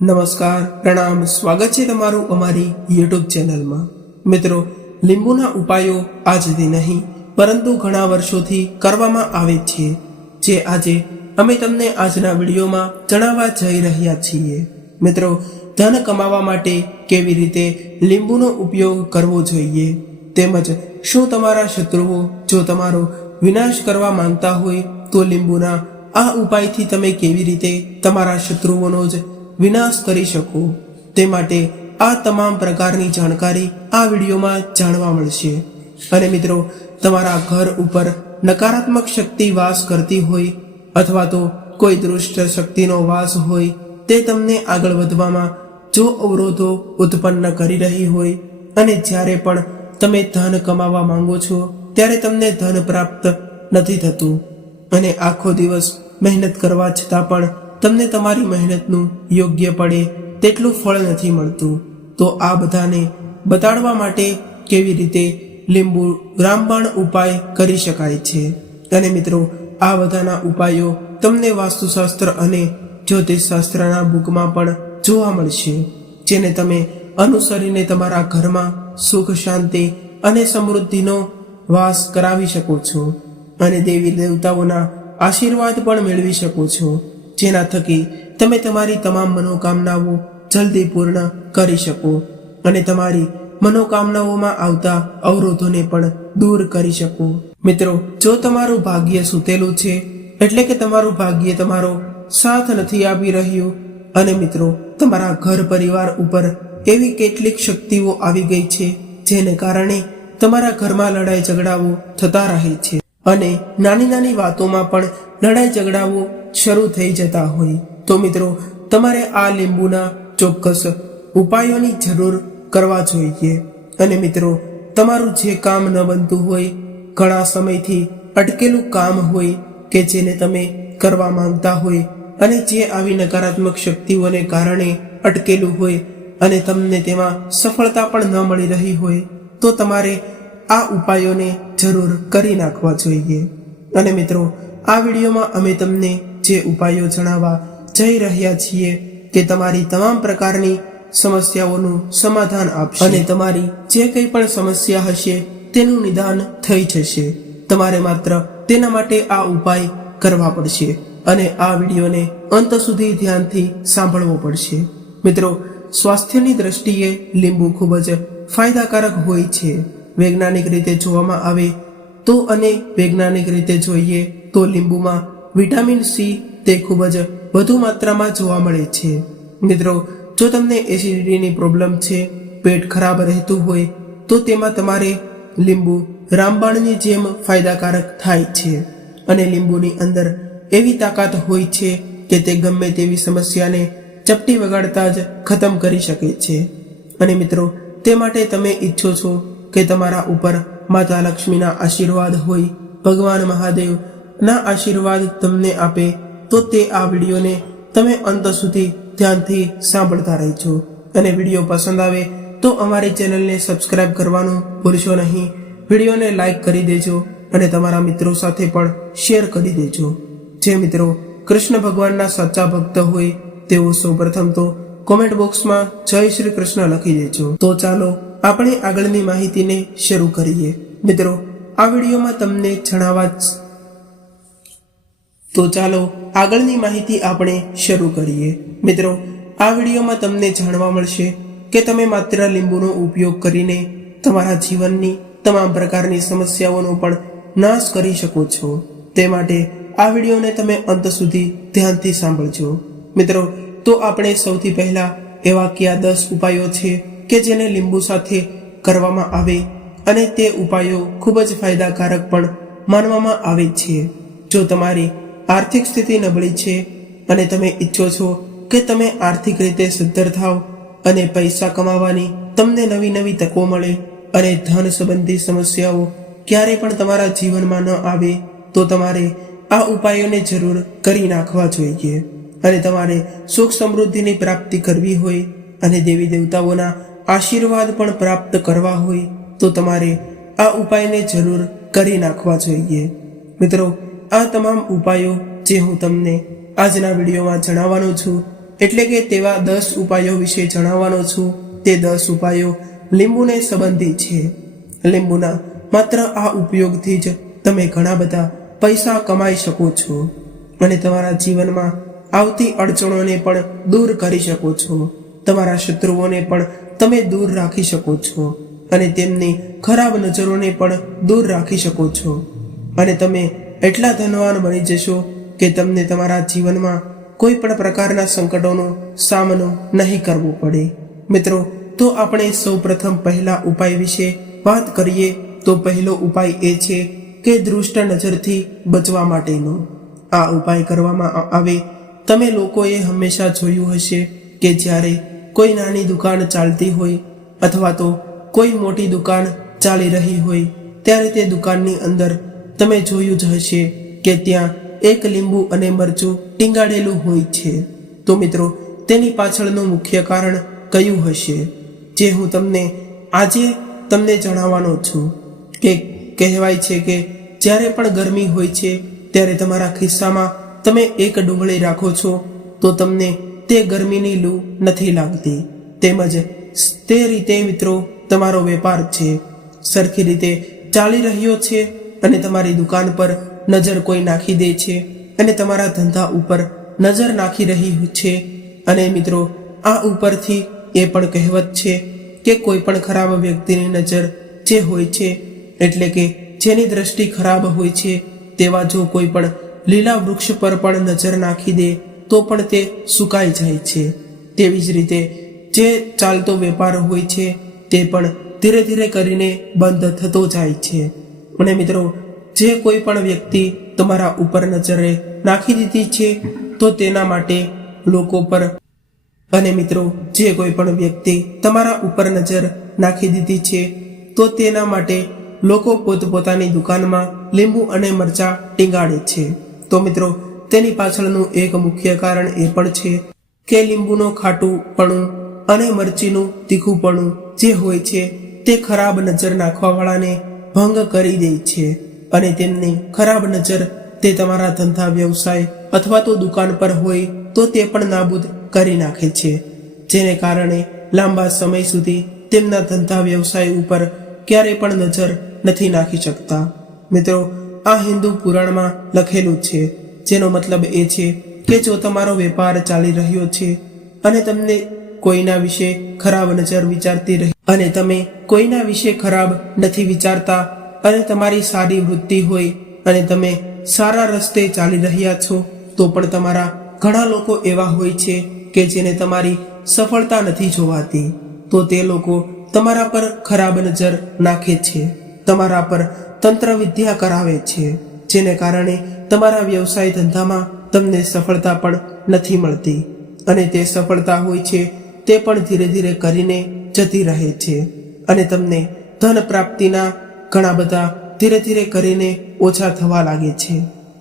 નમસ્કાર, પ્રણામ, સ્વાગત છે તમારું અમારી યુટ્યુબ ચેનલમાં। મિત્રો, લીંબુના ઉપાયો આજથી નહીં પરંતુ ઘણા વર્ષોથી કરવામાં આવે છે, જે આજે અમે તમને આજના વિડીયોમાં જણાવવા જઈ રહ્યા છીએ। મિત્રો, ધન કમાવા માટે કેવી રીતે લીંબુનો ઉપયોગ કરવો જોઈએ, તેમજ શું તમારા શત્રુઓ જો તમારો વિનાશ કરવા માંગતા હોય તો લીંબુના આ ઉપાયથી તમે કેવી રીતે તમારા શત્રુઓનો જ વિનાશ કરી શકો, તે માટે આ તમામ પ્રકારની જાણકારી આ વિડીયોમાં જાણવા મળશે। અને મિત્રો, તમારા ઘર ઉપર નકારાત્મક શક્તિ વાસ કરતી હોય અથવા તો કોઈ દુષ્ટ શક્તિનો વાસ હોય, તે તમને આગળ વધવામાં જો અવરોધો ઉત્પન્ન કરી રહી હોય અને જ્યારે પણ તમે ધન કમાવા માંગો છો ત્યારે તમને ધન પ્રાપ્ત નથી થતું અને આખો દિવસ મહેનત કરવા છતાં પણ તમને તમારી મહેનતનું યોગ્ય પડે તેટલું ફળ નથી મળતું, તો આ બધાને બતાડવા માટે કેવી રીતે લીંબુ રામબાણ ઉપાય કરી શકાય છે। અને મિત્રો, આ બધાના ઉપાયો તમને વાસ્તુશાસ્ત્ર અને જ્યોતિષશાસ્ત્રના બુકમાં પણ જોવા મળશે, જેને તમે અનુસરીને તમારા ઘરમાં સુખ, શાંતિ અને સમૃદ્ધિનો વાસ કરાવી શકો છો અને દેવી દેવતાઓના આશીર્વાદ પણ મેળવી શકો છો, જેના થકી તમે તમારી તમામ મનોકામનાઓ જલ્દી પૂર્ણ કરી શકો અને તમારી મનોકામનાઓમાં આવતા અવરોધોને પણ દૂર કરી શકો। મિત્રો, જો તમારું ભાગ્ય સૂતેલું છે એટલે કે તમારું ભાગ્ય તમારો સાથ નથી આપી રહ્યું અને મિત્રો, તમારા ઘર પરિવાર ઉપર એવી કેટલીક શક્તિઓ આવી ગઈ છે જેને કારણે તમારા ઘરમાં લડાઈ ઝઘડાઓ થતા રહે છે અને નાની નાની વાતોમાં પણ લડાઈ ઝઘડાઓ શરૂ થઈ જતા હોય, તો મિત્રો તમારે આ લીંબુના ચોક્કસ ઉપાયોની જરૂર કરવા જોઈએ। અને મિત્રો, તમારું જે કામ ન બનતું હોય, ઘણા સમયથી અટકેલું કામ હોય કે જેને તમે કરવા માંગતા હોય અને જે આવી નકારાત્મક શક્તિઓને કારણે અટકેલું હોય અને તમને તેમાં સફળતા પણ ન મળી રહી હોય, તો તમારે આ ઉપાયોને જરૂર કરી નાખવા જોઈએ। અને મિત્રો, આ વિડીયોમાં અમે તમને જે ઉપાયો જણાવવા જઈ રહ્યા છીએ તે તમારી તમામ પ્રકારની સમસ્યાઓનું સમાધાન આપશે અને તમારી જે કંઈ પણ સમસ્યા હશે તેનું નિદાન થઈ જશે। તમારે માત્ર તેના માટે આ ઉપાય કરવા પડશે અને આ વિડીયોને અંત સુધી ધ્યાનથી સાંભળવો પડશે। મિત્રો, સ્વાસ્થ્યની દ્રષ્ટિએ લીંબુ ખૂબ જ ફાયદાકારક હોય છે। વૈજ્ઞાનિક રીતે જોવામાં આવે તો અને વૈજ્ઞાનિક રીતે જોઈએ તો લીંબુમાં વિટામિન સી તે ખૂબ જ વધુ માત્રામાં જોવા મળે છે। મિત્રો, જો તમને એસિડિટીની પ્રોબ્લેમ છે, પેટ ખરાબ રહેતું હોય, તો તેમાં તમારે લીંબુ રામબાણની જેમ ફાયદાકારક થાય છે અને લીંબુની અંદર એવી તાકાત હોય છે કે તે ગમે તેવી સમસ્યાને ચપટી વગાડતા જ ખતમ કરી શકે છે। અને મિત્રો, તે માટે તમે ઈચ્છો છો કે તમારા ઉપર માતા લક્ષ્મીના આશીર્વાદ હોય, ભગવાન મહાદેવના આશીર્વાદ તમને આપે, તો તે આ વિડીયોને તમે અંત સુધી ધ્યાનથી સાંભળતા રહેજો અને વિડીયો પસંદ આવે તો અમારી ચેનલને સબસ્ક્રાઇબ કરવાનું ભૂલશો નહીં। વિડીયોને લાઇક કરી દેજો અને તમારા મિત્રો સાથે પણ શેર કરી દેજો। જે મિત્રો કૃષ્ણ ભગવાનના સાચા ભક્ત હોય તેઓ સૌપ્રથમ તો કોમેન્ટ બોક્સમાં જય શ્રી કૃષ્ણ લખી દેજો। તો ચાલો આપણે આગળની માહિતીને શરૂ કરીએ। મિત્રો, આ વિડીયોમાં તમને આગળની માહિતી આપણે શરૂ કરીએ। મિત્રો, આ વિડીયોમાં તમને જાણવા મળશે કે તમે માત્ર લીંબુનો ઉપયોગ કરીને તમારા જીવનની તમામ પ્રકારની સમસ્યાઓનો પણ નાશ કરી શકો છો, તે માટે આ વિડીયોને તમે અંત સુધી ધ્યાનથી સાંભળજો। મિત્રો, તો આપણે સૌથી પહેલા એવા કયા 10 ઉપાયો છે કે જેને લીંબુ સાથે કરવામાં આવે અને તે ઉપાયો ખૂબ જ ફાયદાકારક પણ માનવામાં આવે છે। જો તમારી આર્થિક સ્થિતિ નબળી છે અને તમે ઈચ્છો છો કે તમે આર્થિક રીતે સદ્ધર થાવ અને પૈસા કમાવાની તમને નવી નવી તકો મળે અને ધન સંબંધી સમસ્યાઓ ક્યારે પણ તમારા જીવનમાં ન આવે, તો તમારે આ ઉપાયોને જરૂર કરી નાખવા જોઈએ। અને તમારે સુખ સમૃદ્ધિની પ્રાપ્તિ કરવી હોય અને દેવી દેવતાઓના આશીર્વાદ પણ પ્રાપ્ત કરવા હોય તો તમારે આ ઉપાયને જરૂર કરી નાખવા જોઈએ। મિત્રો, આ તમામ ઉપાયો જે હું તમને આજના વિડીયોમાં જણાવવાનો છું એટલે કે તેવા 10 ઉપાયો વિશે જણાવવાનો છું. તે 10 ઉપાયો લીંબુને સંબંધી છે. લીંબુના માત્ર આ ઉપયોગથી જ તમે ઘણા બધા પૈસા કમાઈ શકો છો અને તમારા જીવનમાં આવતી અડચણોને પણ દૂર કરી શકો છો. તમારા શત્રુઓને પણ તમે દૂર રાખી શકો છો અને તેમની ખરાબ નજરોને પણ દૂર રાખી શકો છો અને તમે એટલા ધનવાન બની જશો કે તમને તમારા જીવનમાં કોઈ પણ પ્રકારના સંકટોનો સામનો નહીં કરવો પડે. મિત્રો, તો આપણે સૌપ્રથમ પહેલા ઉપાય વિશે વાત કરીએ તો પહેલો ઉપાય એ છે કે દૃષ્ટ નજરથી બચવા માટેનો. આ ઉપાય કરવામાં આવે, તમે લોકોએ હંમેશા જોયું હશે કે જ્યારે કોઈ નાની દુકાન ચાલતી હોય અથવા તો કોઈ મોટી દુકાન ચાલી રહી હોય ત્યારે તે દુકાનની અંદર તમે જોયું જ હશે કે ત્યાં એક લીંબુ અને મરચું ટીંગાડેલું હોય છે. તો મિત્રો, તેની પાછળનું મુખ્ય કારણ કયું હશે, જે હું તમને આજે જણાવવાનો છું. કે કહેવાય છે કે જ્યારે પણ ગરમી હોય છે ત્યારે તમારા ખિસ્સામાં તમે એક ડુંગળી રાખો છો તો તમને તે ગરમીની લૂ નથી લાગતી. તેમજ તે રીતે મિત્રો તમારો વેપાર છે સરખી રીતે ચાલી રહ્યો છે અને તમારી દુકાન પર નજર કોઈ નાખી દે છે અને તમારા ધંધા ઉપર નજર નાખી રહી છે. અને મિત્રો, આ ઉપરથી એ પણ કહેવત છે કે કોઈ પણ ખરાબ વ્યક્તિની નજર જે હોય છે, એટલે કે જેની દ્રષ્ટિ ખરાબ હોય છે, તેવા જો કોઈ પણ લીલા વૃક્ષ પર પણ નજર નાખી દે તો પણ તે સુકાઈ જાય છે. તેવી જ રીતે જે ચાલતો વેપાર હોય છે તે પણ ધીરે ધીરે કરીને બંધ થતો જાય છે. અને મિત્રો, જે કોઈ પણ વ્યક્તિ તમારા ઉપર નજરે નાખી દીધી છે તો તેના માટે લોકો પર અને મિત્રો, જે કોઈ પણ વ્યક્તિ તમારા ઉપર નજર નાખી દીધી છે તો તેના માટે લોકો પોતપોતાની દુકાનમાં લીંબુ અને મરચાં ટીંગાડે છે. તો મિત્રો, તેની પાછળનું એક મુખ્ય કારણ એ પણ છે કે લીંબુનું ખાટુંપણું અને મરચીનું તીખુંપણું જે હોય છે તે ખરાબ નજર નાખવાવાળાને ભંગ કરી દે છે અને તેમની ખરાબ નજર તે તમારા ધંધા વ્યવસાય અથવા તો દુકાન પર હોય તો તે પણ નાબૂદ કરી નાખે છે, જેને કારણે લાંબા સમય સુધી તેમના ધંધા વ્યવસાય ઉપર ક્યારે પણ નજર નથી નાખી શકતા. મિત્રો, આ હિન્દુ પુરાણમાં લખેલું છે, જેનો મતલબ એ છે કે જો તમારો વેપાર ચાલી રહ્યો છે અને તમને કોઈના વિશે ખરાબ નજર વિચારતી રહી અને તમે કોઈના વિશે ખરાબ નથી વિચારતા અને તમારી સારી વૃત્તિ હોય અને તમે સારા રસ્તે ચાલી રહ્યા છો તો પણ તમારા ઘણા લોકો એવા હોય છે કે જેને તમારી સફળતા નથી જોવાતી. તો તે લોકો તમારા પર ખરાબ નજર નાખે છે, તમારા પર તંત્ર વિદ્યા કરાવે છે, જેને કારણે તમારા વ્યવસાય ધંધામાં તમને સફળતા પણ નથી મળતી અને તે સફળતા હોય છે તે પણ ધીરે ધીરે કરીને જતી રહે છે અને તમને ધન પ્રાપ્તિના ઘણા બધા ધીરે ધીરે કરીને ઓછા થવા લાગે છે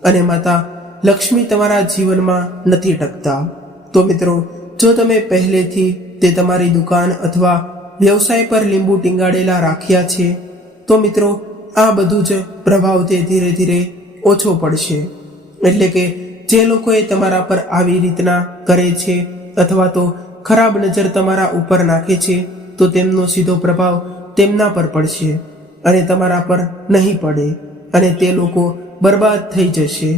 અને માતા લક્ષ્મી તમારા જીવનમાં નથી ટકતા. તો મિત્રો, જો તમે પહેલેથી તે તમારી દુકાન અથવા વ્યવસાય પર લીંબુ ટીંગાડેલા રાખ્યા છે તો મિત્રો, આ બધું જ પ્રભાવ તે ધીરે ધીરે ઓછો પડશે. એટલે કે જે લોકોએ તમારા પર આવી રીતના કરે છે અથવા તો ખરાબ નજર તમારા ઉપર નાખે છે તો તેમનો સીધો પ્રભાવ તેમના પર પડશે અને તમારા પર નહીં પડે અને તે લોકો બરબાદ થઈ જશે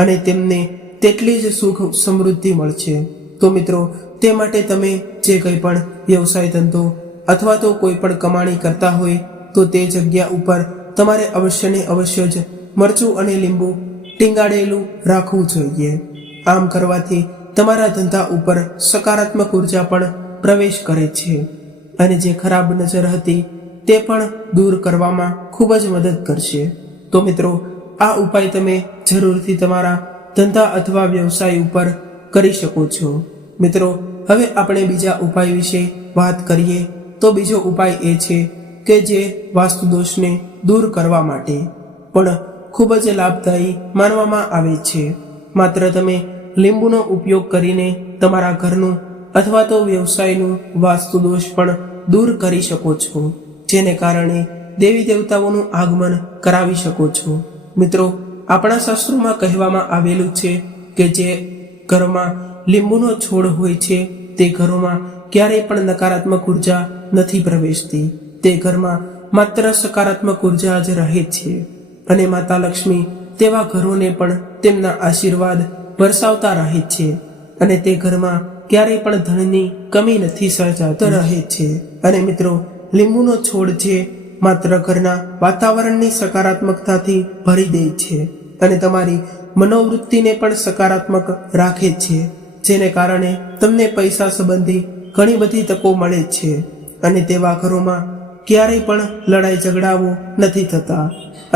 અને તેમને તેટલી જ સુખ સમૃદ્ધિ મળશે. તો મિત્રો, તે માટે તમે જે કંઈ પણ વ્યવસાય ધંધો અથવા તો કોઈ પણ કમાણી કરતા હોય તો તે જગ્યા ઉપર તમારે અવશ્ય ને અવશ્ય જ મરચું અને લીંબુ ટીંગાડેલું રાખવું જોઈએ. આમ કરવાથી તમારા ધંધા ઉપર સકારાત્મક ઉર્જા પણ પ્રવેશ કરે છે અને જે ખરાબ નજર હતી તે પણ દૂર કરવામાં ખૂબ જ મદદ કરશે. તો મિત્રો, આ ઉપાય તમે જરૂરથી તમારા ધંધા અથવા વ્યવસાય ઉપર કરી શકો છો. મિત્રો, હવે આપણે બીજા ઉપાય વિશે વાત કરીએ તો બીજો ઉપાય એ છે કે જે વાસ્તુ દોષને દૂર કરવા માટે પણ ખૂબ જ લાભદાયી માનવામાં આવે છે. માત્ર તમે લીંબુનો ઉપયોગ કરીને તમારા ઘરનું અથવા તો વ્યવસાયનું વાસ્તુ દોષ પણ દૂર કરી શકો છો, જેને કારણે દેવી દેવતાઓનું આગમન કરાવી શકો છો. મિત્રો, આપણા શાસ્ત્રોમાં કહેવામાં આવેલું છે કે જે ઘરમાં લીંબુનો છોડ હોય છે તે ઘરોમાં ક્યારેય પણ નકારાત્મક ઉર્જા નથી પ્રવેશતી. તે ઘરમાં માત્ર સકારાત્મક ઉર્જા જ રહે છે અને માતા લક્ષ્મી તેવા ઘરોને પણ તેમના આશીર્વાદ વરસાવતા રહે છે અને તે ઘરમાં ક્યારેય પણ ધનની કમી નથી સર્જાતી રહે છે. અને મિત્રો, લીંબુનો છોડ છે માત્ર ઘરના વાતાવરણની સકારાત્મકતાથી ભરી દે છે અને તમારી મનોવૃત્તિને પણ સકારાત્મક રાખે છે, જેને કારણે તમને પૈસા સંબંધી ઘણી બધી તકો મળે છે અને તેવા ઘરોમાં ક્યારેય પણ લડાઈ ઝઘડાઓ નથી થતા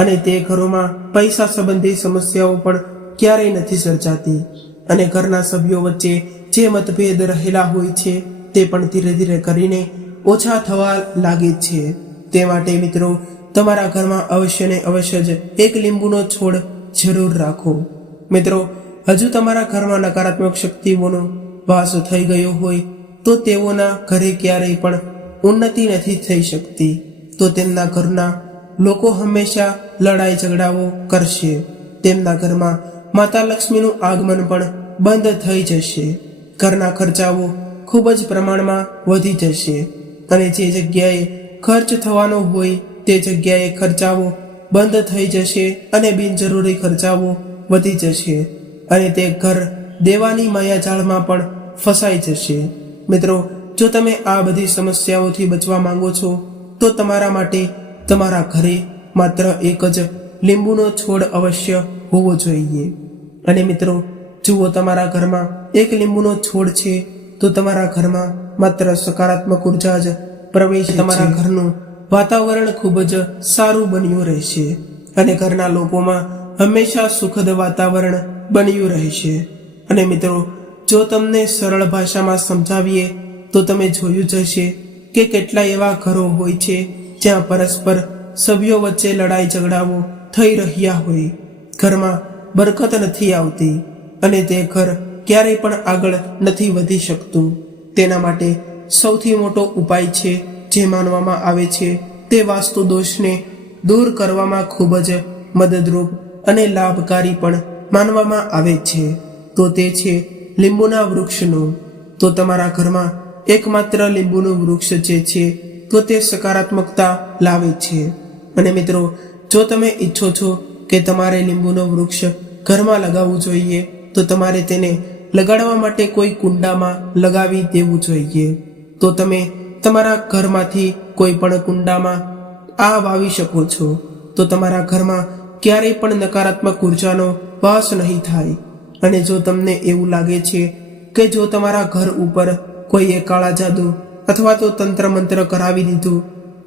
અને તે ઘરોમાં પૈસા સંબંધી સમસ્યાઓ પણ ક્યારેય નથી સર્જાતી અને ઘરના સભ્યો વચ્ચે જે મતભેદ રહેલા હોય છે તે પણ ધીરે ધીરે કરીને ઓછા થવા લાગે છે. તે માટે મિત્રો, તમારા ઘરમાં અવશ્ય ને અવશ્ય જ એક લીંબુનો છોડ જરૂર રાખો. મિત્રો, હજુ તમારા ઘરમાં નકારાત્મક શક્તિઓનો વાસ થઈ ગયો હોય તો તેઓના ઘરે ક્યારેય પણ ઉન્નતિ નથી થઈ શકતી. તો તેમના ઘરના લોકો હંમેશા લડાઈ ઝઘડાઓ કરશે. તેમના ઘરમાં માતા લક્ષ્મીનું આગમન પણ બંધ થઈ જશે. ઘરના ખર્ચાઓ ખૂબ જ પ્રમાણમાં વધી જશે અને જે જગ્યાએ ખર્ચ થવાનો હોય તે જગ્યાએ ખર્ચાઓ બંધ થઈ જશે અને બિનજરૂરી ખર્ચાઓ વધી જશે અને તે ઘર દેવાની માયાજાળમાં પણ ફસાઈ જશે. મિત્રો, જો તમે આ બધી સમસ્યાઓથી બચવા માંગો છો તો તમારા માટે તમારા ઘરે માત્ર એક જ લીંબુનો છોડ અવશ્ય હોવો જોઈએ. અને મિત્રો, જુઓ, તમારા ઘરમાં એક લીંબુનો છોડ છે તો તમારા ઘરમાં માત્ર સકારાત્મક ઉર્જા જ પ્રવેશ. તમારા ઘરનું વાતાવરણ ખૂબ જ સારું બન્યું રહેશે અને ઘરના લોકોમાં હંમેશા સુખદ વાતાવરણ બન્યું રહેશે. અને મિત્રો, જો તમને સરળ ભાષામાં સમજાવીએ તો તમે જોયું જ હશે કે કેટલા એવા ઘરો હોય છે જ્યાં પરસ્પર સભ્યો વચ્ચે લડાઈ ઝઘડાઓ થઈ રહ્યા હોય. ઘરમાં બરકત નથી આવતી અને તે ઘર ક્યારેય પણ આગળ નથી વધી શકતું. તેના માટે સૌથી મોટો ઉપાય છે જે માનવામાં આવે છે તે વાસ્તુ દોષને દૂર કરવામાં ખૂબ જ મદદરૂપ અને લાભકારી પણ માનવામાં આવે છે. તો તે છે લીંબુના વૃક્ષનું. તો તમારા ઘરમાં એકમાત્ર લીંબુનું વૃક્ષ જે છે તો તે સકારાત્મકતા લાવે છે. અને મિત્રો, જો તમે ઈચ્છો છો કે તમારે લીંબુનું વૃક્ષ ઘરમાં લગાવવું જોઈએ તો તમારે તેને લગાડવા માટે કોઈ કુંડામાં લગાવી દેવું જોઈએ. તો તમે તમારા ઘરમાંથી કોઈ પણ કુંડામાં આ વાવી શકો છો. તો તમારા ઘરમાં ક્યારેય પણ નકારાત્મક ઉર્જાનો વાસ નહીં થાય. અને જો તમને એવું લાગે છે કે જો તમારા ઘર ઉપર કોઈએ કાળા જાદુ અથવા તો તંત્ર મંત્ર કરાવી દીધું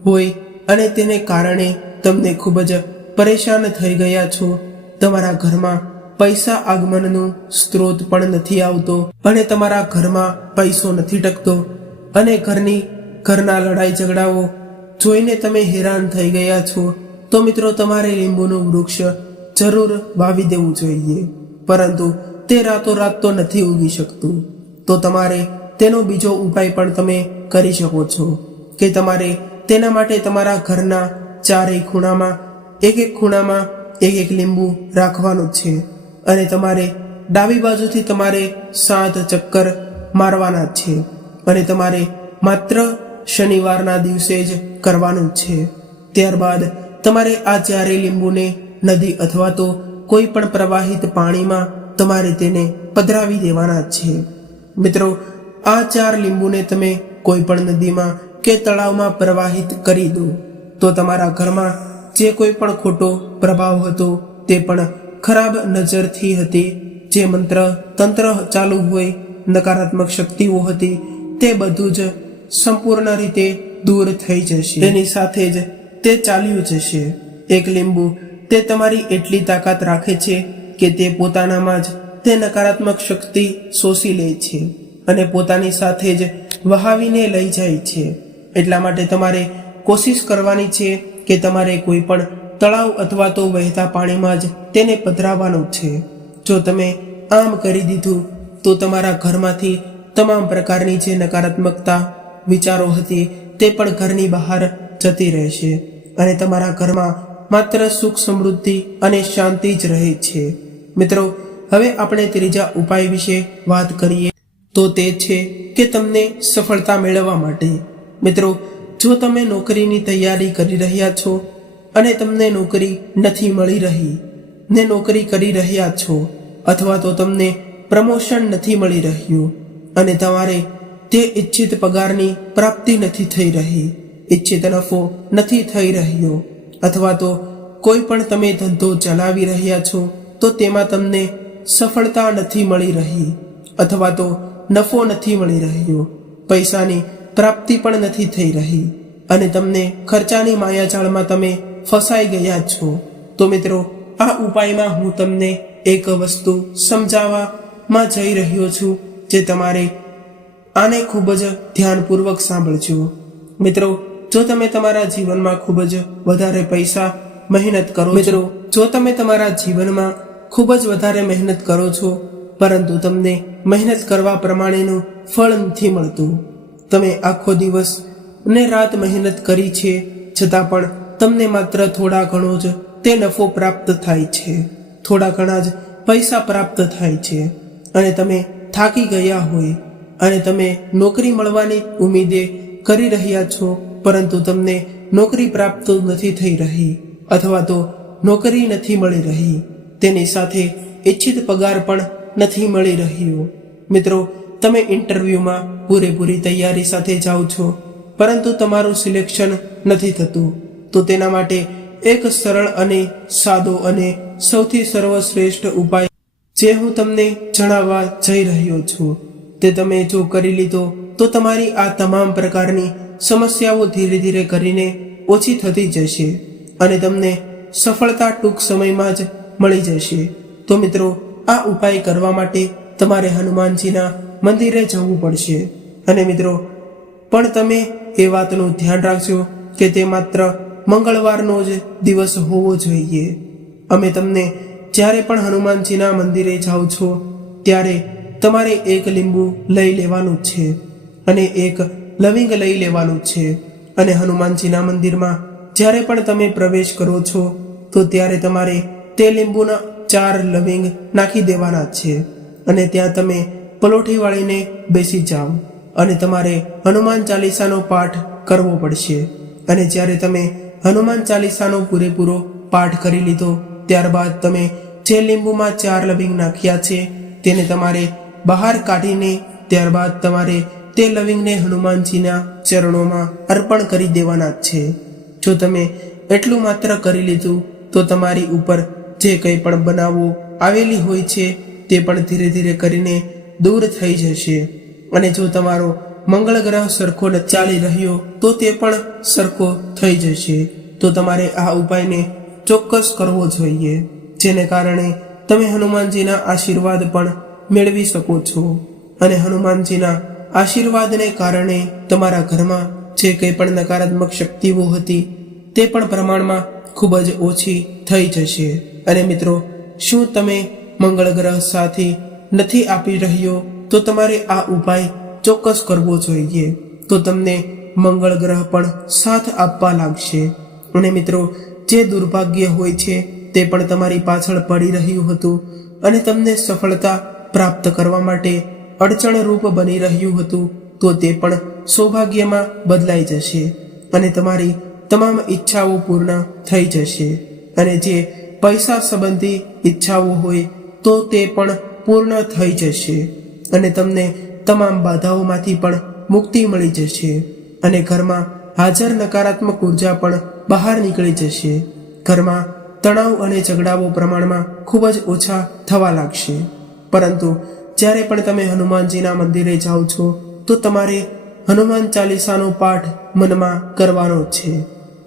હોય અને તેને કારણે તમને ખૂબ જ પરેશાન થઈ ગયા છો, તમારા ઘરમાં પૈસા આગમનનું સ્ત્રોત પણ નથી આવતો અને તમારા ઘરમાં પૈસો નથી ટકતો અને ઘરના લડાઈ ઝઘડાઓ જોઈને તમે હેરાન થઈ ગયા છો, તો મિત્રો, તમારે લીંબુનું વૃક્ષ જરૂર વાવી દેવું જોઈએ. પરંતુ તે રાતોરાત તો નથી ઉગી શકતું. તો તમારે તેનો બીજો ઉપાય પણ તમે કરી શકો છો કે તમારે તેના માટે તમારા ઘરના ચારેય ખૂણામાં એક લીંબુ રાખવાનું છે અને તમારે ડાબી બાજુથી તમારે 7 ચક્કર મારવાના છે અને તમારે માત્ર શનિવારના દિવસે જ કરવાનું છે. ત્યારબાદ તમારે આ ચારેય લીંબુને નદી અથવા તો કોઈ પણ પ્રવાહિત પાણીમાં તમારે તેને પધરાવી દેવાના છે. મિત્રો, આ 4 લીંબુને તમે કોઈ પણ નદીમાં કે તળાવમાં પ્રવાહિત કરી દો તો તમારા ઘરમાં જે કોઈ પણ ખોટો પ્રભાવ હતો, તે પણ ખરાબ નજરથી હતી, જે મંત્ર તંત્ર ચાલુ હોય, નકારાત્મક શક્તિઓ હતી, તે બધું જ સંપૂર્ણ રીતે દૂર થઈ જશે. તેની સાથે જ તે ચાલ્યું જશે. એક લીંબુ તે તમારી એટલી તાકાત રાખે છે કે તે પોતાનામાં જ તે નકારાત્મક શક્તિ શોષી લે છે અને પોતાની સાથે જ વહાવીને લઈ જાય છે. એટલા માટે તમારે કોશિશ કરવાની છે કે તમારે કોઈ પણ તળાવ અથવા તો વહેતા પાણીમાં જ તેને પધરાવવાનું છે. જો તમે આમ કરી દીધું તો તમારા ઘરમાંથી તમામ પ્રકારની જે નકારાત્મકતા વિચારો હતી તે પણ ઘરની બહાર જતી રહેશે અને તમારા ઘરમાં માત્ર સુખ સમૃદ્ધિ અને શાંતિ જ રહે છે. મિત્રો, હવે આપણે ત્રીજા ઉપાય વિશે વાત કરીએ. તો તે છે કે તમને સફળતા મેળવવા માટે. મિત્રો, જો તમે નોકરીની તૈયારી કરી રહ્યા છો અને તમને નોકરી નથી મળી રહી, ને નોકરી કરી રહ્યા છો, અથવા તો તમને પ્રમોશન નથી મળી રહ્યું અને તમારે તે ઈચ્છિત પગારની પ્રાપ્તિ નથી થઈ રહી, ઈચ્છિત નફો નથી થઈ રહ્યો, અથવા તો કોઈ પણ તમે ધંધો ચલાવી રહ્યા છો તો તેમાં તમને સફળતા નથી મળી રહી, અથવા તો નફો નથી મળી રહ્યો, પૈસાની પ્રાપ્તિ પણ નથી થઈ રહી અને તમને ખર્ચાની માયાજાળમાં તમે ફસાઈ ગયા છો, તો મિત્રો, આ ઉપાયમાં હું તમને એક વસ્તુ સમજાવવામાં જઈ રહ્યો છું, જે તમારે આને ખૂબ જ ધ્યાનપૂર્વક સાંભળજો. મિત્રો, જો તમે તમારા જીવનમાં ખૂબ જ વધારે પૈસા મહેનત કરો મિત્રો, જો તમે તમારા જીવનમાં ખૂબ જ વધારે મહેનત કરો છો, પરંતુ તમને મહેનત કરવા પ્રમાણેનું ફળ નથી મળતું, તમે આખો દિવસ ને રાત મહેનત કરી છે છતાં પણ તમને માત્ર થોડા ઘણો જ તે નફો પ્રાપ્ત થાય છે, થોડા ઘણા જ પૈસા પ્રાપ્ત થાય છે અને તમે થાકી ગયા હોય અને તમે નોકરી મળવાની ઉમ્મીદે કરી રહ્યા છો, પરંતુ તમને નોકરી પ્રાપ્ત નથી થઈ રહી અથવા તો નોકરી નથી મળી રહી, તેની સાથે ઈચ્છિત પગાર પણ નથી મળી રહ્યો. મિત્રો, તમે ઇન્ટરવ્યૂમાં પૂરેપૂરી તૈયારી સાથે જાઓ છો, પરંતુ તમારું સિલેક્શન નથી થતું, તો તેના માટે એક સરળ અને સાદો અને સૌથી સર્વશ્રેષ્ઠ ઉપાય જે હું તમને જણાવવા જઈ રહ્યો છું, તે તમે જો કરી લીધો તો તમારી આ તમામ પ્રકારની સમસ્યાઓ ધીરે ધીરે કરીને ઓછી થતી જશે અને તમને સફળતા ટૂંક સમયમાં જ મળી જશે. તો મિત્રો, આ ઉપાય કરવા માટે તમારે હનુમાનજીના મંદિરે જવું પડશે અને મિત્રો, પણ તમે એ વાતનું ધ્યાન રાખજો કે તે માત્ર મંગળવારનો જ દિવસ હોવો જોઈએ. અમે તમને જ્યારે પણ હનુમાનજીના મંદિરે જાઓ છો ત્યારે તમારે એક લીંબુ લઈ લેવાનું છે અને એક લવિંગ લઈ લેવાનું છે અને હનુમાનજીના મંદિરમાં જ્યારે પણ તમે પ્રવેશ કરો છો તો ત્યારે તમારે તે લીંબુના 4 લવિંગ નાખી દેવાના છે અને ત્યાં તમે પલોઠી વાળીને બેસી જાઓ અને તમારે હનુમાન ચાલીસાનો પાઠ કરવો પડશે અને જ્યારે તમે હનુમાન ચાલીસાનો પૂરેપૂરો પાઠ કરી લીધો ત્યારબાદ તમે જે લીંબુમાં 4 લવિંગ નાખ્યા છે તેને તમારે બહાર કાઢીને ત્યારબાદ તમારે તે લવિંગને હનુમાનજીના ચરણોમાં અર્પણ કરી દેવાના છે. જો તમે એટલું માત્ર કરી લીધું તો તમારી ઉપર જે કંઈ પણ બનાવો આવેલી હોય છે તે પણ ધીરે ધીરે કરીને દૂર થઈ જશે અને જો તમારો મંગળ ગ્રહ સરખો ન ચાલી રહ્યો તો તે પણ સરખો થઈ જશે. તો તમારે આ ઉપાયને ચોક્કસ કરવો જોઈએ, જેને કારણે તમે હનુમાનજીના આશીર્વાદ પણ મેળવી શકો છો અને હનુમાનજીના આશીર્વાદને કારણે તમારા ઘરમાં જે કંઈ પણ નકારાત્મક શક્તિઓ હતી તે પણ પ્રમાણમાં ખૂબ જ ઓછી થઈ જશે. અને મિત્રો, શું તમે મંગળ ગ્રહ સાથે નથી આપી રહ્યો તો તમારે આ ઉપાય ચોક્કસ કરવો જોઈએ, તો તમને મંગળ ગ્રહ પણ સાથ આપવા લાગશે અને મિત્રો, જે દુર્ભાગ્ય હોય છે તે પણ તમારી પાછળ પડી રહ્યું હતું અને તમને સફળતા પ્રાપ્ત કરવા માટે અડચણરૂપ બની રહ્યું હતું, તો તે પણ સૌભાગ્યમાં બદલાઈ જશે અને તમારી તમામ ઈચ્છાઓ પૂર્ણ થઈ જશે અને જે પૈસા સંબંધી ઈચ્છાઓ હોય તો તે પણ પૂર્ણ થઈ જશે અને તમને તમામ બાધાઓમાંથી પણ મુક્તિ મળી જશે અને ઘરમાં હાજર નકારાત્મક ઉર્જા પણ બહાર નીકળી જશે. ઘરમાં તણાવ અને ઝઘડાઓ પ્રમાણમાં ખૂબ જ ઓછા થવા લાગશે. પરંતુ જ્યારે પણ તમે હનુમાનજીના મંદિરે જાઓ છો તો તમારે હનુમાન ચાલીસાનો પાઠ મનમાં કરવાનો છે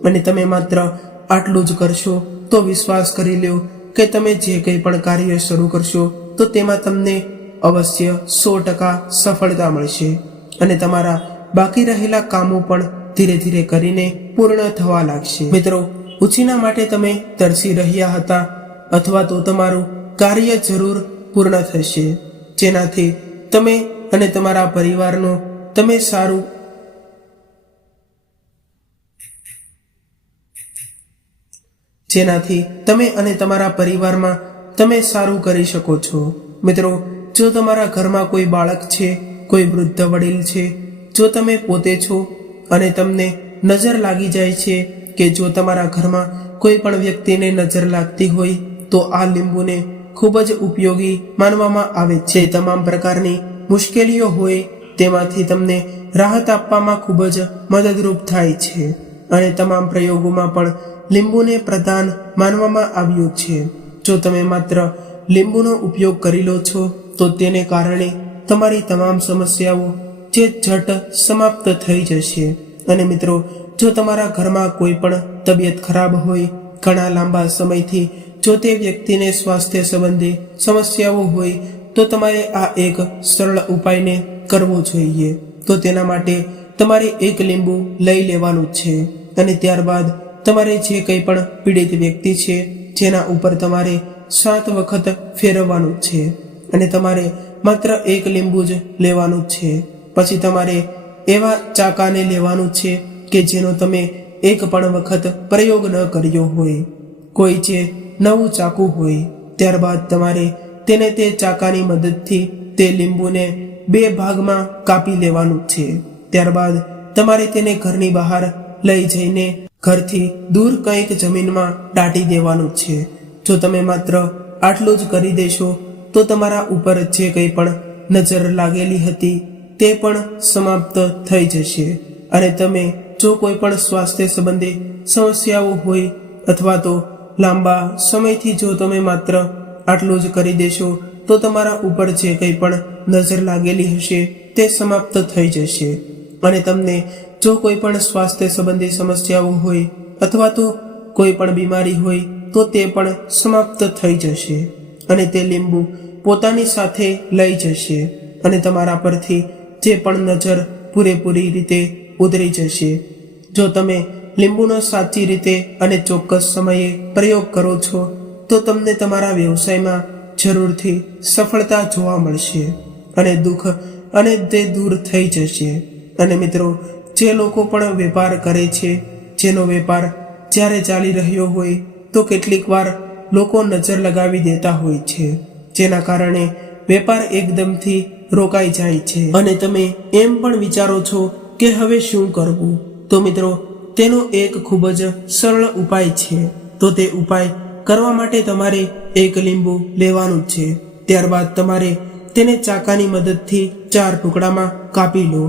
અને તમે માત્ર આટલું જ કરશો તો વિશ્વાસ કરી લ્યો કે તમે જે કંઈ પણ કાર્ય શરૂ કરશો તો તેમાં તમને અવશ્ય 100% સફળતા મળશે અને તમારા બાકી રહેલા કામો પણ ધીરે ધીરે કરીને પૂર્ણ થવા લાગશે. મિત્રો, ઉછીના માટે તમે તરસી રહ્યા હતા અથવા તો તમારું કાર્ય જરૂર પૂર્ણ થશે, જેનાથી તમે અને તમારા પરિવારનો તમે સારું જેનાથી તમે અને તમારા પરિવારમાં તમે સારું કરી શકો છો. મિત્રો, જો તમારા ઘરમાં કોઈ બાળક છે કોઈ વૃદ્ધ વડીલ છે, જો તમે પોતે છો અને તમને નજર લાગી જાય છે કે જો તમારા ઘરમાં કોઈ પણ વ્યક્તિને નજર લાગતી હોય તો આ લીંબુને ખૂબ જ ઉપયોગી માનવામાં આવે છે. તમામ પ્રકારની મુશ્કેલીઓ હોય તેમાંથી તમને રાહત આપવામાં ખૂબ જ મદદરૂપ થાય છે અને તમામ પ્રયોગોમાં પણ લીંબુને પ્રધાન માનવામાં આવ્યું છે. જો તમે માત્ર લીંબુનો ઉપયોગ કરી લો છો તો તેને કારણે તમારી તમામ સમસ્યાઓ જે ઝટ સમાપ્ત થઈ જશે. અને મિત્રો, જો તમારા ઘરમાં કોઈ પણ તબિયત ખરાબ હોય, ઘણા લાંબા સમયથી જો તે વ્યક્તિને સ્વાસ્થ્ય સંબંધી સમસ્યાઓ હોય તો તમારે આ એક સરળ ઉપાયને કરવો જોઈએ. તો તેના માટે તમારે એક લીંબુ લઈ લેવાનું છે અને ત્યારબાદ તમારે જે કંઈ પણ પીડિત વ્યક્તિ છે જેના ઉપર તમારે 7 વખત ફેરવવાનું છે અને તમારે માત્ર એક લીંબુ જ લેવાનું છે. પછી તમારે એવા ચાકાને લેવાનું છે કે જેનો તમે એક પણ વખત પ્રયોગ ન કર્યો હોય, કોઈ જે નવું ચાકુ હોય. ત્યારબાદ તમારે તેને તે ચાકાની મદદથી તે લીંબુને 2 ભાગમાં કાપી લેવાનું છે. ત્યારબાદ તમારે તેને ઘરની બહાર લઈ જઈને ઘરથી દૂર કંઈક જમીનમાં દાટી દેવાનું છે. જો તમે માત્ર આટલું જ કરી દેશો તો તમારા ઉપર જે કંઈ પણ નજર લાગેલી હતી તે પણ સમાપ્ત થઈ જશે અને તમે જો કોઈ પણ સ્વાસ્થ્ય સંબંધી સમસ્યાઓ હોય અથવા તો લાંબા સમયથી જો તમે માત્ર આટલું જ કરી દેશો તો તમારા ઉપર જે કંઈ પણ નજર લાગેલી હશે તે સમાપ્ત થઈ જશે અને તમને જો કોઈ પણ સ્વાસ્થ્ય સંબંધી સમસ્યાઓ હોય અથવા તો કોઈ પણ બીમારી હોય તો તે પણ સમાપ્ત થઈ જશે અને તે લીંબુ પોતાની સાથે લઈ જશે અને તમારા પરથી જે પણ નજર પૂરેપૂરી રીતે ઉતરી જશે. જો તમે લીંબુનો સાચી રીતે અને ચોક્કસ સમયે પ્રયોગ કરો છો તો તમને તમારા વ્યવસાયમાં જરૂરથી સફળતા જોવા મળશે અને દુઃખ અને તે દૂર થઈ જશે. અને મિત્રો, જે લોકો પણ વેપાર કરે છે, જેનો વેપાર જ્યારે ચાલી રહ્યો હોય તો કેટલીક વાર લોકો નજર લગાવી દેતા હોય છે, જેના કારણે વેપાર એકદમથી રોકાઈ જાય છે અને તમે એમ પણ વિચારો છો કે હવે શું કરવું. તો મિત્રો, તેનો એક ખૂબ જ સરળ ઉપાય છે. તો તે ઉપાય કરવા માટે તમારે એક લીંબુ લેવાનું છે. ત્યારબાદ તમારે તેને ચાકાની મદદથી 4 ટુકડામાં કાપી લો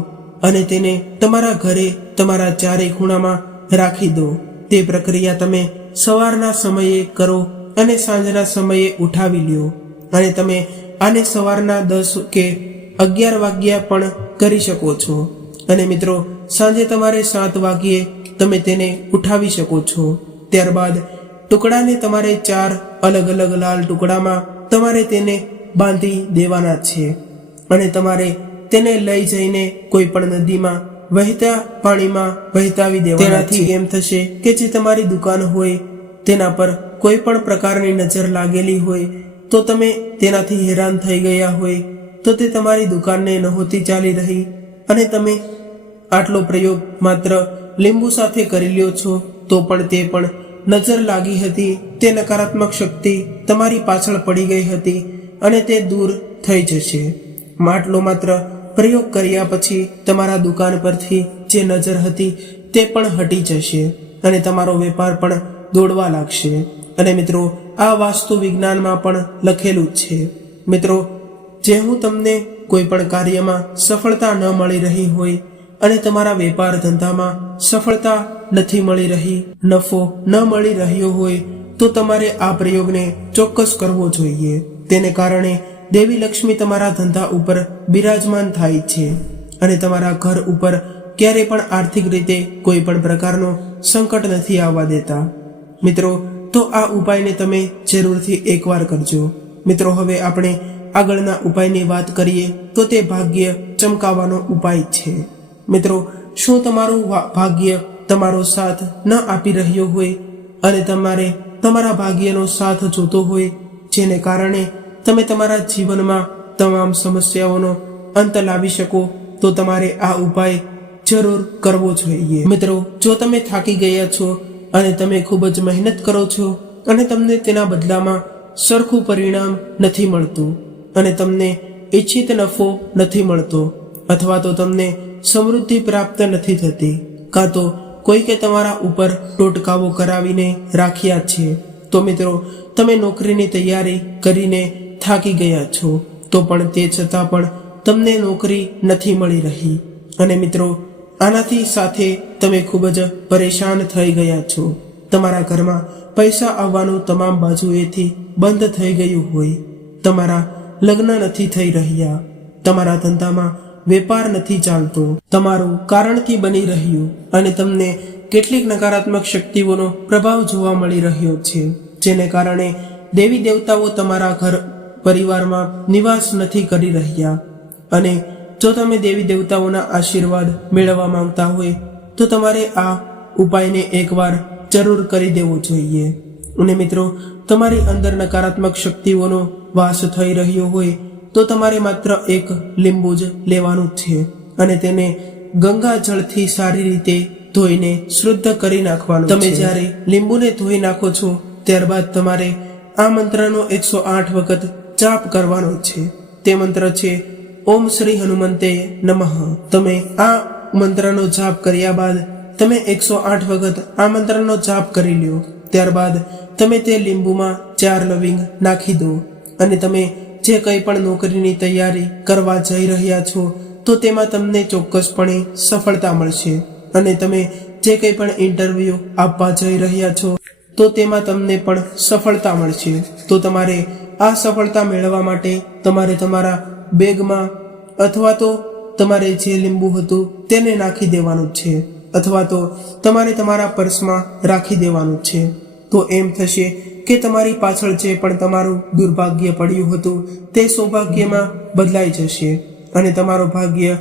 અને તેને તમારા ઘરે તમારા ચારે ખૂણામાં રાખી દો. તે પ્રક્રિયા તમે સવારના સમયે કરો અને સાંજના સમયે ઉઠાવી લ્યો અને તમે આને સવારના 10 કે 11 વાગ્યા પણ કરી શકો છો અને મિત્રો, સાંજે તમારે 7 વાગ્યે તમે તેને ઉઠાવી શકો છો. ત્યારબાદ ટુકડાને તમારે 4 અલગ અલગ લાલ ટુકડામાં તમારે તેને બાંધી દેવાના છે અને તમારે તેને લઈ જઈને કોઈ પણ નદીમાં વહેતા પાણીમાં વહેતાવી દેવાના. તેનાથી એમ થશે કે જે તમારી દુકાન હોય તેના પર કોઈ પણ પ્રકારની નજર લાગેલી હોય તો તમે તેનાથી હેરાન થઈ ગયા હોય તો તે તમારી દુકાનને નહોતી ચાલી રહી અને તમે આટલો પ્રયોગ માત્ર લીંબુ સાથે કરી લ્યો છો તો પણ તે પણ નજર લાગી હતી, તે નકારાત્મક શક્તિ તમારી પાછળ પડી ગઈ હતી અને તે દૂર થઈ જશે. આટલો માત્ર પ્રયોગ કર્યા પછી તમારા દુકાન પરથી જે નજર હતી તે પણ હટી જશે અને તમારો વેપાર પણ દોડવા લાગશે. અને મિત્રો, આ વાસ્તુ વિજ્ઞાનમાં પણ લખેલું છે. મિત્રો, જે હું તમને કોઈ પણ કાર્યમાં સફળતા ન મળી રહી હોય અને તમારા વેપાર ધંધામાં સફળતા નથી મળી રહી, નફો ન મળી રહ્યો હોય તો તમારે આ પ્રયોગને ચોક્કસ કરવો જોઈએ. તેને કારણે દેવી લક્ષ્મી તમારા ધંધા ઉપર બિરાજમાન થાય છે અને તમારા ઘર ઉપર ક્યારે પણ આર્થિક રીતે કોઈ પણ પ્રકારનો સંકટ નથી આવવા દેતા. મિત્રો, તો આ ઉપાયને તમે જરૂરથી એકવાર કરજો. મિત્રો, હવે આપણે આગળના ઉપાયની વાત કરીએ તો તે ભાગ્ય ચમકાવવાનો ઉપાય છે. મિત્રો, શું તમારું ભાગ્ય તમારો સાથ ન આપી રહ્યો હોય અને તમારે તમારા ભાગ્યનો સાથ જોતો હોય, જેને કારણે તમે તમારા જીવનમાં તમામ સમસ્યાઓનો અંત લાવી શકો, તો તમારે આ ઉપાય જરૂર કરવો જોઈએ. મિત્રો, જો તમે થાકી ગયા છો અને તમે ખૂબ જ મહેનત કરો છો અને તમને તેના બદલામાં સરખું પરિણામ નથી મળતું અને તમને ઈચ્છિત નફો નથી મળતો અથવા તો તમને સમૃદ્ધિ પ્રાપ્ત નથી થતી, કાં તો કોઈકે તમારા ઉપર ટોટકાવો કરાવીને રાખ્યા છે. તો મિત્રો, તમે નોકરીની તૈયારી કરીને થાકી ગયા છો, તો પણ તે છતાં પણ તમને નોકરી નથી મળી રહી. અને મિત્રો, આનાથી સાથે તમે ખૂબ જ પરેશાન થઈ ગયા છો. તમારા ઘરમાં પૈસા આવવાનું તમામ બાજુએથી બંધ થઈ ગયું હોય. તમારા લગ્ન નથી થઈ રહ્યા, તમારા ધંધામાં વેપાર નથી ચાલતો, તમારું કારણથી બની રહ્યું, અને તમને કેટલીક નકારાત્મક શક્તિઓનો પ્રભાવ જોવા મળી રહ્યો છે, જેને કારણે દેવી દેવતાઓ તમારા ઘર પરિવારમાં નિવાસ નથી કરી રહ્યા. અને જો તમે દેવી દેવતાઓના આશીર્વાદ મેળવવા માંગતા હોય તો તમારે આ ઉપાયને એકવાર જરૂર કરી દેવો જોઈએ. અને મિત્રો, તમારી અંદર નકારાત્મક શક્તિઓનો વાસ થઈ રહ્યો હોય તો તમારે માત્ર એક લીંબુ જ લેવાનું છે અને તેને ગંગા જળથી સારી રીતે ધોઈને શુદ્ધ કરી નાખવાનું. તમે જ્યારે લીંબુને ધોઈ નાખો છો ત્યારબાદ તમારે આ મંત્રનો 108 વખત જાપ કરવાનો છે. તે મંત્ર છે ઓમ શ્રી હનુમંતે નમઃ. તમે આ મંત્રનો જાપ કર્યા બાદ તમે 108 વખત આ મંત્રનો જાપ કરી લ્યો. ત્યારબાદ તમે તે લીંબુમાં 4 લવિંગ નાખી દો અને તમે જે કંઈ પણ નોકરીની તૈયારી કરવા જઈ રહ્યા છો તો તેમાં તમને ચોક્કસપણે સફળતા મળશે. અને તમે જે કંઈ પણ ઇન્ટરવ્યૂ આપવા જઈ રહ્યા છો તો તેમાં તમને પણ સફળતા મળશે. તો તમારે આ સફળતા મેળવવા માટે તમારે તમારા બેગમાં અથવા તો તમારે જે લીંબુ હતું તેને નાખી દેવાનું છે, અથવા તો તમારે તમારા પર્સમાં રાખી દેવાનું છે. તો એમ થશે કે તમારી પાછળ જે પણ તમારું દુર્ભાગ્ય પડ્યું હતું તે સૌભાગ્યમાં બદલાઈ જશે અને તમારું ભાગ્ય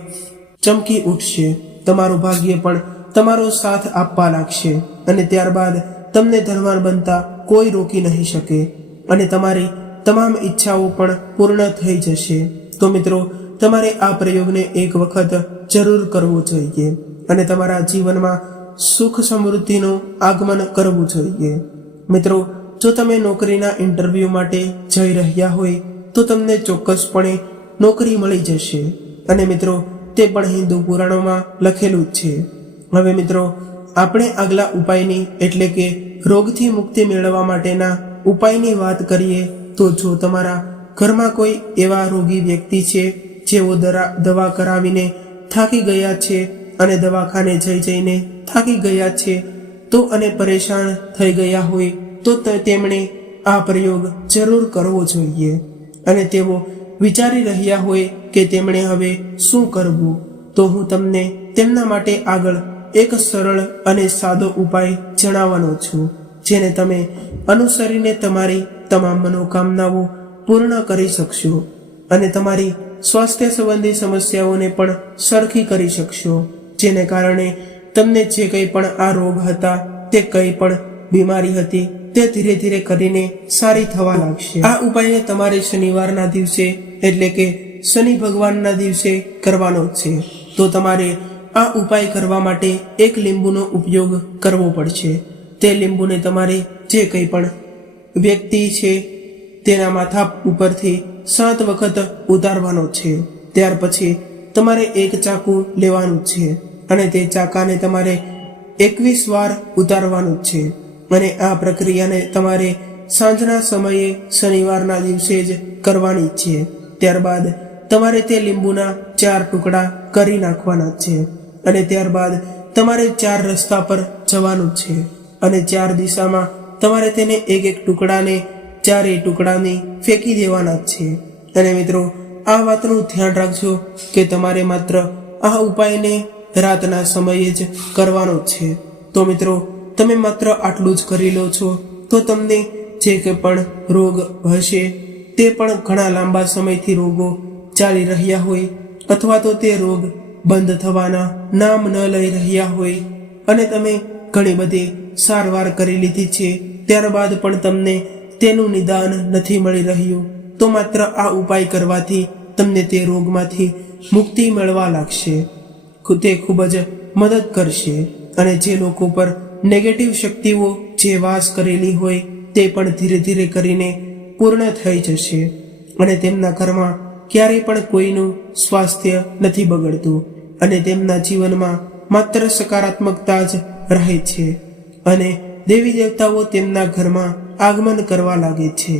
ચમકી ઉઠશે. તમારું ભાગ્ય પણ તમારો સાથ આપવા લાગશે અને ત્યારબાદ તમને ધનવાન બનતા કોઈ રોકી નહીં શકે અને તમારી તમામ ઈચ્છાઓ પણ પૂર્ણ થઈ જશે. તો મિત્રો, તમારે આ પ્રયોગને એક વખત જરૂર કરવો જોઈએ અને તમારા જીવનમાં સુખ સમૃદ્ધિનું આગમન કરવું જોઈએ. મિત્રો, જો તમે નોકરીના ઇન્ટરવ્યૂ માટે જઈ રહ્યા હોય તો તમને ચોક્કસપણે નોકરી મળી જશે અને મિત્રો, તે પણ હિન્દુ પુરાણોમાં લખેલું જ છે. હવે મિત્રો, આપણે આગલા ઉપાયની એટલે કે રોગથી મુક્તિ મેળવવા માટેના ઉપાયની વાત કરીએ તો જો તમારા ઘરમાં કોઈ એવા રોગી વ્યક્તિ છે જેઓ દવા કરાવીને થાકી ગયા છે અને દવાખાને જઈને થાકી ગયા છે તો અને પરેશાન થઈ ગયા હોય તો તેમણે આ પ્રયોગ જરૂર કરવો જોઈએ. અને તેઓ વિચારી રહ્યા હોય કે તેમણે હવે શું કરવું, તો હું તમને તેમના માટે આગળ એક સરળ અને સાદો ઉપાય જણાવવાનો છું, જેને તમે અનુસરીને તમારી તમામ મનોકામનાઓ પૂર્ણ કરી શકશો અને તમારી સ્વાસ્થ્ય સંબંધી સમસ્યાઓને પણ સરખી કરી શકશો, જેને કારણે તમને જે કંઈ પણ આ રોગ હતા, તે કંઈ પણ બીમારી હતી, તે ધીરે ધીરે કરીને સારી થવા લાગશે. આ ઉપાયને તમારે શનિવારના દિવસે એટલે કે શનિ ભગવાનના દિવસે કરવાનો છે. તો તમારે આ ઉપાય કરવા માટે એક લીંબુનો ઉપયોગ કરવો પડશે. તે લીંબુને તમારે જે કંઈ પણ વ્યક્તિ છે તેના માથા ઉપરથી 7 વખત ઉતારવાનો છે. ત્યાર પછી તમારે એક ચાકુ લેવાનું છે અને તે ચાકાને તમારે 21 વાર ઉતારવાનું છે અને આ પ્રક્રિયાને તમારે સાંજના સમયે શનિવારના દિવસે જ કરવાની છે. ત્યારબાદ તમારે તે લીંબુના 4 ટુકડા કરી નાખવાના છે અને ત્યારબાદ તમારે 4 રસ્તા પર જવાનું છે અને 4 દિશામાં તમારે તેને એક એક ટુકડાને 4 ટુકડાની ફેંકી દેવાના છે. અને મિત્રો, આ વાતનું ધ્યાન રાખજો કે તમારે માત્ર આ ઉપાયને રાતના સમયે જ કરવાનો છે. તો મિત્રો, તમે માત્ર આટલું જ કરી લો છો તો તમને જે કંઈ પણ રોગ હશે તે પણ ઘણા લાંબા સમયથી રોગો ચાલી રહ્યા હોય અથવા તો તે રોગ બંધ થવાના નામ ન લઈ રહ્યા હોય અને તમે ઘણી બધી સારવાર કરી લીધી છે ત્યારબાદ પણ તમને તેનું નિદાન નથી મળી રહ્યું, તો માત્ર આ ઉપાય કરવાથી તમને તે રોગમાંથી મુક્તિ મળવા લાગશે. તે ખૂબ જ મદદ કરશે અને જે લોકો પર નેગેટિવ શક્તિઓ જે વાસ કરેલી હોય તે પણ ધીરે ધીરે કરીને પૂર્ણ થઈ જશે અને તેમના ઘરમાં ક્યારેય પણ કોઈનું સ્વાસ્થ્ય નથી બગડતું અને તેમના જીવનમાં માત્ર સકારાત્મકતા જ રહે છે અને દેવી દેવતાઓ તેમના ઘરમાં આગમન કરવા લાગે છે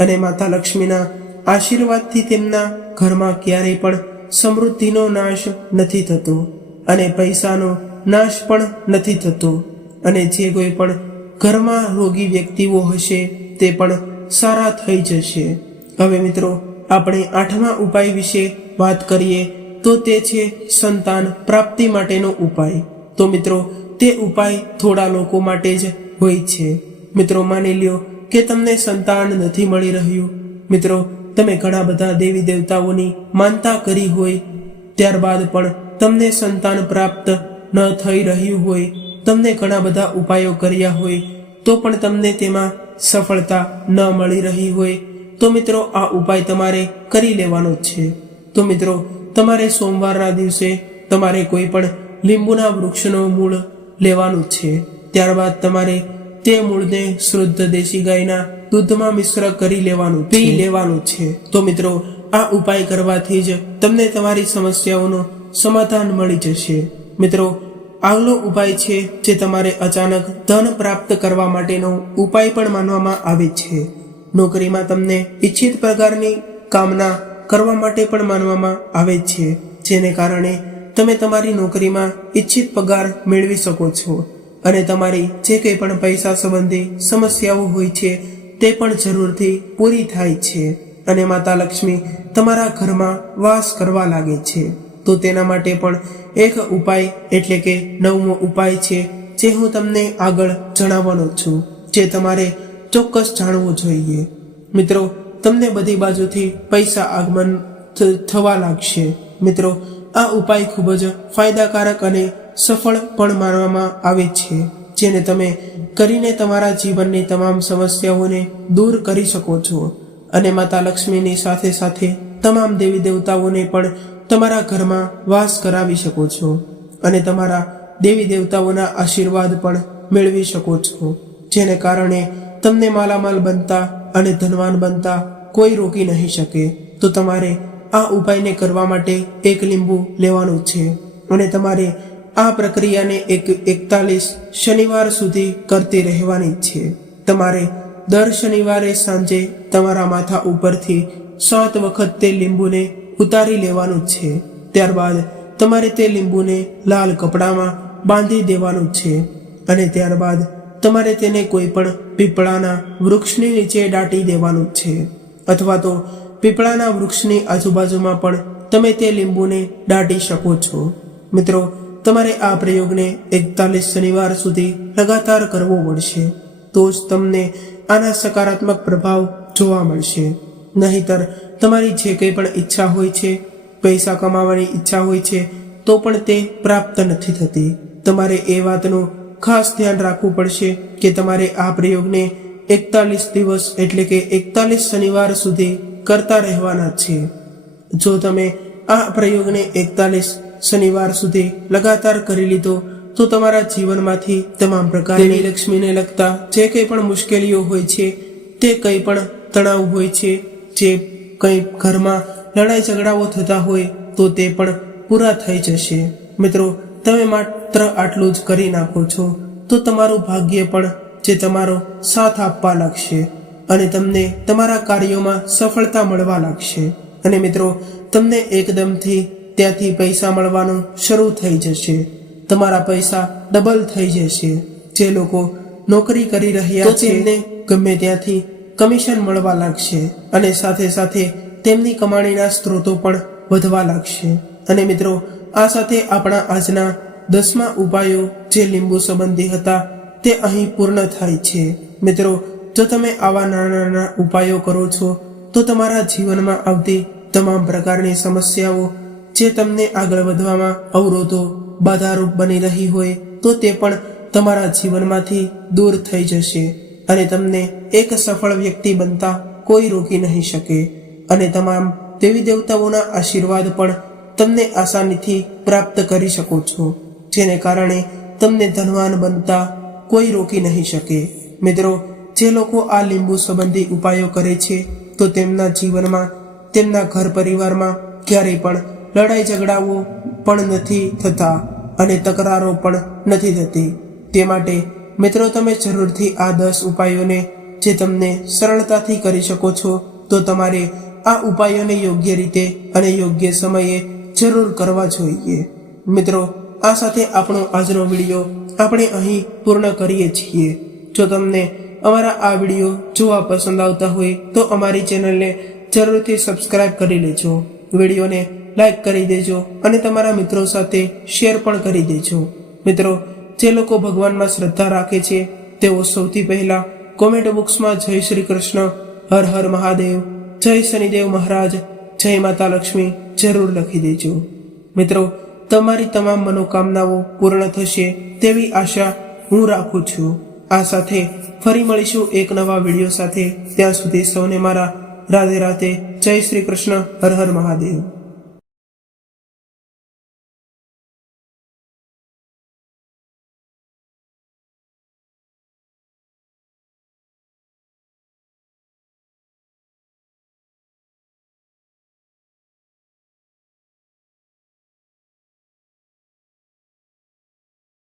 અને માતા લક્ષ્મીના આશીર્વાદથી તેમના ઘરમાં ક્યારેય પણ સમૃદ્ધિનો નાશ નથી થતો અને પૈસાનો નાશ પણ નથી થતો અને જે કોઈ પણ ઘરમાં રોગી વ્યક્તિઓ હશે તે પણ સારા થઈ જશે. હવે મિત્રો, આપણે 8મા ઉપાય વિશે વાત કરીએ તો તે છે સંતાન પ્રાપ્તિ માટેનો ઉપાય. તો મિત્રો, તે ઉપાય થોડા લોકો માટે જ હોય છે. મિત્રો, માની લ્યો કે તમને સંતાન નથી મળી રહ્યું. મિત્રો, તમે ઘણા બધા દેવી દેવતાઓની માનતા કરી હોય, ત્યારબાદ પણ તમને સંતાન પ્રાપ્ત ન થઈ રહ્યું હોય, તમને ઘણા બધા ઉપાયો કર્યા હોય તો પણ તમને તેમાં સફળતા ન મળી રહી હોય, તો મિત્રો આ ઉપાય તમારે કરી લેવાનો છે. તો મિત્રો, તમારે સોમવારના દિવસે તમારે કોઈ પણ લીંબુના વૃક્ષનું મૂળ લેવાનું છે. ત્યારબાદ તમારે તે મૂળને શુદ્ધ દેશી ગાયના દૂધમાં મિશ્ર કરી લેવાનું, પી લેવાનું છે. તો મિત્રો, આ ઉપાય કરવાથી જ તમને તમારી સમસ્યાઓનું સમાધાન મળી જશે. મિત્રો, આગલો ઉપાય છે જે તમારે અચાનક ધન પ્રાપ્ત કરવા માટેનો ઉપાય પણ માનવામાં આવે છે. નોકરીમાં તમને ઈચ્છિત પ્રકારની કામના કરવા માટે પણ માનવામાં આવે છે, જેને કારણે તમે તમારી નોકરીમાં ઈચ્છિત પગાર મેળવી શકો છો અને તમારી જે કંઈ પણ પૈસા સંબંધી સમસ્યાઓ હોય છે તે પણ જરૂરથી પૂરી થાય છે અને માતા લક્ષ્મી તમારા ઘરમાં વાસ કરવા લાગે છે. તો તેના માટે પણ એક ઉપાય એટલે કે 9મો ઉપાય છે જે હું તમને આગળ જણાવવાનો છું, જે તમારે ચોક્કસ જાણવું જોઈએ. મિત્રો, તમને બધી બાજુથી પૈસા આગમન થવા લાગશે. મિત્રો, આ ઉપાય ખૂબ જ ફાયદાકારક અને સફળ પણ માનવામાં આવે છે, જેને તમે કરીને તમારા જીવનની તમામ સમસ્યાઓને દૂર કરી શકો છો અને માતા લક્ષ્મીની સાથે સાથે તમામ દેવી દેવતાઓને પણ તમારા ઘરમાં વાસ કરાવી શકો છો અને તમારા દેવી દેવતાઓના આશીર્વાદ પણ મેળવી શકો છો, જેને કારણે તમને માલામાલ બનતા અને ધનવાન બનતા કોઈ રોકી નહીં શકે. તો તમારે આ ઉપાયને કરવા માટે એક લીંબુ લેવાનું છે અને તમારે આ પ્રક્રિયાને 41 શનિવાર સુધી કરતી રહેવાની છે. તમારે દર શનિવારે સાંજે તમારા માથા ઉપરથી 7 વખત તે લીંબુને ઉતારી લેવાનું છે. ત્યારબાદ તમારે તે લીંબુને લાલ કપડામાં બાંધી દેવાનું છે અને ત્યારબાદ તમારે તેને કોઈ પણ પીપળાના વૃક્ષની નીચે દાટી દેવાનું છે અથવા તો પીપળાના વૃક્ષની આજુબાજુમાં પણ તમે તે લીંબુને દાટી શકો છો. મિત્રો, તમારે આ પ્રયોગને 41 શનિવાર સુધી લગાતાર કરવો પડશે, તો જ તમને આના સકારાત્મક પ્રભાવ જોવા મળશે. નહીંતર તમારી જે કંઈ પણ ઈચ્છા હોય છે, પૈસા કમાવાની ઈચ્છા હોય છે, તો પણ તે પ્રાપ્ત નથી થતી. તમારે એ વાતનું ખાસ ધ્યાન રાખવું પડશે કે તમારે આ પ્રયોગને 41 દિવસ એટલે કે 41 શનિવાર સુધી કરતા રહેવાના છે. જો તમે આ પ્રયોગને 41 શનિવાર સુધી લગાતાર કરી લીધો તો તમારા જીવનમાંથી તમામ પ્રકારની દેવી લક્ષ્મીને લગતા જે કંઈ પણ મુશ્કેલીઓ હોય છે, તે કંઈ પણ તણાવ હોય છે, જે કંઈ ઘરમાં લડાઈ ઝઘડાઓ થતા હોય તો તે પણ પૂરા થઈ જશે. મિત્રો, તમે માત્ર આટલું જ કરી નાખો છો તો તમારું ભાગ્ય પણ જે તમારો સાથ આપવા લાગશે અને તમને તમારા કાર્યોમાં સફળતા મળવા લાગશે અને મિત્રો, તમને એકદમથી ત્યાંથી પૈસા મળવાનું શરૂ થઈ જશે. તમારા પૈસા ડબલ થઈ જશે. જે લોકો નોકરી કરી રહ્યા છે તેમને ગમે ત્યાંથી કમિશન મળવા લાગશે અને સાથે સાથે તેમની કમાણીના સ્ત્રોતો પણ વધવા લાગશે. અને મિત્રો, આ સાથે આપણા આજના 10મા ઉપાયો જે લીંબુ સંબંધી હતા તે અહીં પૂર્ણ થાય છે. મિત્રો, જો તમે આવા નાના નાના ઉપાયો કરો છો તો તમારા જીવનમાં આવતી તમામ પ્રકારની સમસ્યાઓ જે તમને આગળ વધવામાં અવરોધો બાધારૂપ બની રહી હોય તો તે પણ તમારા જીવનમાંથી દૂર થઈ જશે અને તમને એક સફળ વ્યક્તિ બનતા કોઈ રોકી નહીં શકે અને તમામ દેવી દેવતાઓના આશીર્વાદ પણ તમને આસાનીથી પ્રાપ્ત કરી શકો છો, જેને કારણે તમને ધનવાન બનતા કોઈ રોકી નહીં શકે. મિત્રો, જે લોકો આ લીંબુ સંબંધી ઉપાયો કરે છે તો તેમના જીવનમાં તેમના ઘર પરિવારમાં ક્યારેય પણ લડાઈ ઝઘડાઓ પણ નથી થતા અને તકરારો પણ નથી થતી. તે માટે મિત્રો તમે જરૂરથી આ 10 ઉપાયોને જે તમને સરળતાથી કરી શકો છો તો તમારે આ ઉપાયોને યોગ્ય રીતે અને યોગ્ય સમયે જરૂર કરવા જોઈએ. મિત્રો આ સાથે આપણો આજનો વિડીયો આપણે અહીં પૂર્ણ કરીએ છીએ. જો તમને અમારા આ વિડીયો જોવા પસંદ આવતા હોય તો અમારી ચેનલને જરૂરથી સબસ્ક્રાઇબ કરી લેજો, વિડીયોને લાઈક કરી દેજો અને તમારા મિત્રો સાથે શેર પણ કરી દેજો. મિત્રો જે લોકો ભગવાનમાં શ્રદ્ધા રાખે છે તેઓ સૌથી પહેલા કોમેન્ટ બોક્સમાં જય શ્રી કૃષ્ણ, હર હર મહાદેવ, જય શનિદેવ મહારાજ, જય માતા લક્ષ્મી જરૂર લખી દેજો. મિત્રો તમારી તમામ મનોકામનાઓ પૂર્ણ થશે તેવી આશા હું રાખું છું. આ સાથે ફરી મળીશું એક નવા વિડીયો સાથે. ત્યાં સુધી સૌને મારા રાધે રાધે, જય શ્રી કૃષ્ણ, હર હર મહાદેવ.